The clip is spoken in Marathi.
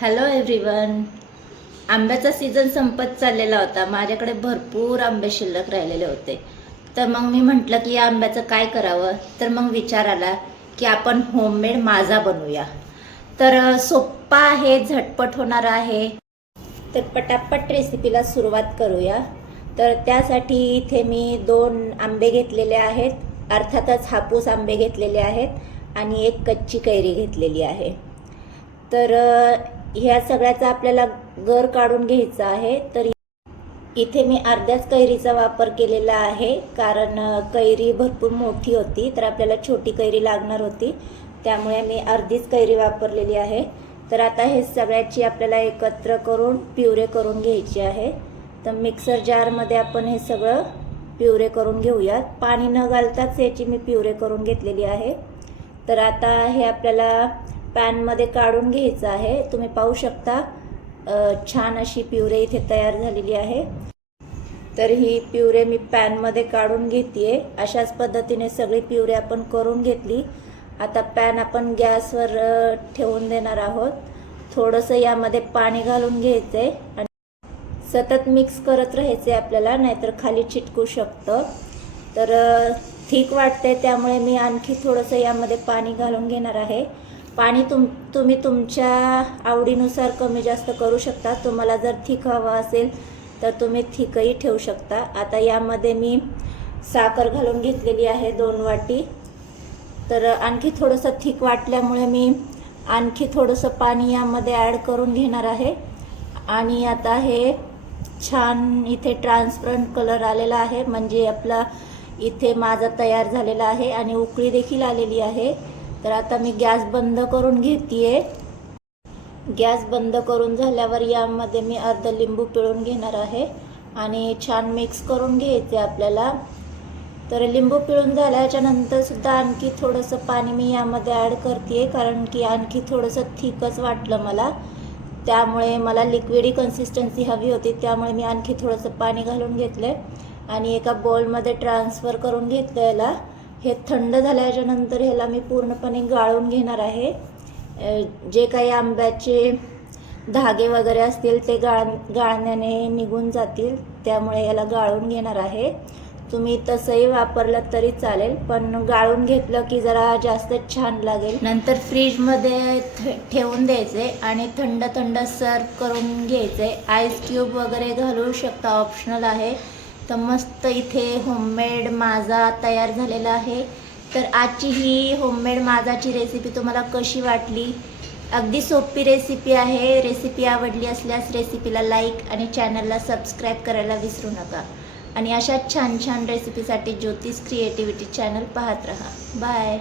Hello everyone. आंब्याचा सीझन संपत चाललेला होता. माझ्याकडे भरपूर आंबे शिल्लक राहिलेले होते. तर मग मी म्हटलं की या आंब्याचं काय करावं. तर मग विचार आला की आपण होममेड माझा बनवूया. तर सोप्पा आहे, झटपट होणार आहे. तर पटापट रेसिपीला सुरुवात करूया. तर त्यासाठी इथे मी 2 आंबे घेतलेले आहेत. अर्थातच हापूस आंबे घेतलेले आहेत आणि एक कच्ची कैरी घेतलेली आहे. तर ह्या सगळ्याचा आपल्याला गर काढून घ्यायचा आहे. तर इथे मी अर्ध्याच कैरीचा वापर केलेला आहे, कारण कैरी भरपूर मोठी होती, तर आपल्याला छोटी कैरी लागणार होती, त्यामुळे मी अर्धीच कैरी वापरलेली आहे. तर आता हे सगळ्याची आपल्याला एकत्र करून प्युरे करून घ्यायची आहे. तर मिक्सर जारमध्ये आपण हे सगळं प्युरे करून घेऊयात. पाणी न घालताच याची मी प्युरे करून घेतलेली आहे. तर आता हे आपल्याला पॅनमध्ये काढून घ्यायचं आहे. तुम्ही पाहू शकता छान अशी प्युरे इथे तयार झालेली आहे. तर ही प्युरे मी पॅनमध्ये काढून घेते. अशाच पद्धतीने सगळी प्युरे आपण करून घेतली. आता पॅन आपण गॅसवर ठेवून देणार आहोत. थोडंसं यामध्ये पाणी घालून घ्यायचे आणि सतत मिक्स करत राहायचे आपल्याला, नाहीतर खाली चिटकू शकतं. तर थिक वाटते, त्यामुळे मी आणखी थोडंसं यामध्ये पाणी घालून घेणार आहे. पाणी तुम्ही तुमच्या आवडीनुसार कमी जास्त करू शकता. तुम्हाला जर थिक हवा असेल तर तुम्ही थिकही ठेवू शकता. आता यामध्ये मी साखर घालून घेतलेली आहे 2 वाटी. तर आणखी थोडंसं थिक वाटल्यामुळे मी आणखी थोडंसं पाणी यामध्ये ॲड करून घेणार आहे. आणि आता हे छान इथे ट्रान्सपरंट कलर आलेला आहे, म्हणजे आपला इथे माझा तयार झालेला आहे आणि उकळी देखील आलेली आहे. तर आता मी गॅस बंद करून घेते. गॅस बंद करून झाल्यावर यामध्ये मी अर्धा लिंबू पिळून घेणार आहे आणि छान मिक्स करून घ्यायचे आपल्याला. तर लिंबू पिळून झाल्याच्या नंतर सुद्धा आणखी थोडंसं पाणी मी यामध्ये ॲड करते, कारण की आणखी थोडंसं थिकच वाटलं मला, त्यामुळे मला लिक्विडी कन्सिस्टन्सी हवी होती. त्यामुळे मी आणखी थोडंसं पाणी घालून घेतलं आणि एका बाउलमध्ये ट्रान्सफर करून घेतलं याला. हे थंड झाल्याच्या नंतर ह्याला मी पूर्णपणे गाळून घेणार आहे. जे काही आंब्याचे धागे वगैरे असतील ते गाळण्याने निघून जातील, त्यामुळे याला गाळून घेणार आहे. तुम्ही तसंही वापरलं तरी चालेल, पण गाळून घेतलं की जरा जास्त छान लागेल. नंतर फ्रीजमध्ये ठेवून द्यायचे आणि थंड थंड सर्व करून घ्यायचे. आईस क्यूब वगैरे घालू शकता, ऑप्शनल आहे. तर मस्त इथे होममेड माझा तयार झालेला आहे. तर आजची ही होममेड माझाची रेसिपी तुम्हाला कशी वाटली? अगदी सोपी रेसिपी आहे. रेसिपी आवडली असल्यास रेसिपीला लाईक आणि चॅनलला सबस्क्राईब करायला विसरू नका. आणि अशा छान छान रेसिपीसाठी ज्योतिष क्रिएटिव्हिटी चॅनल पाहत रहा. बाय.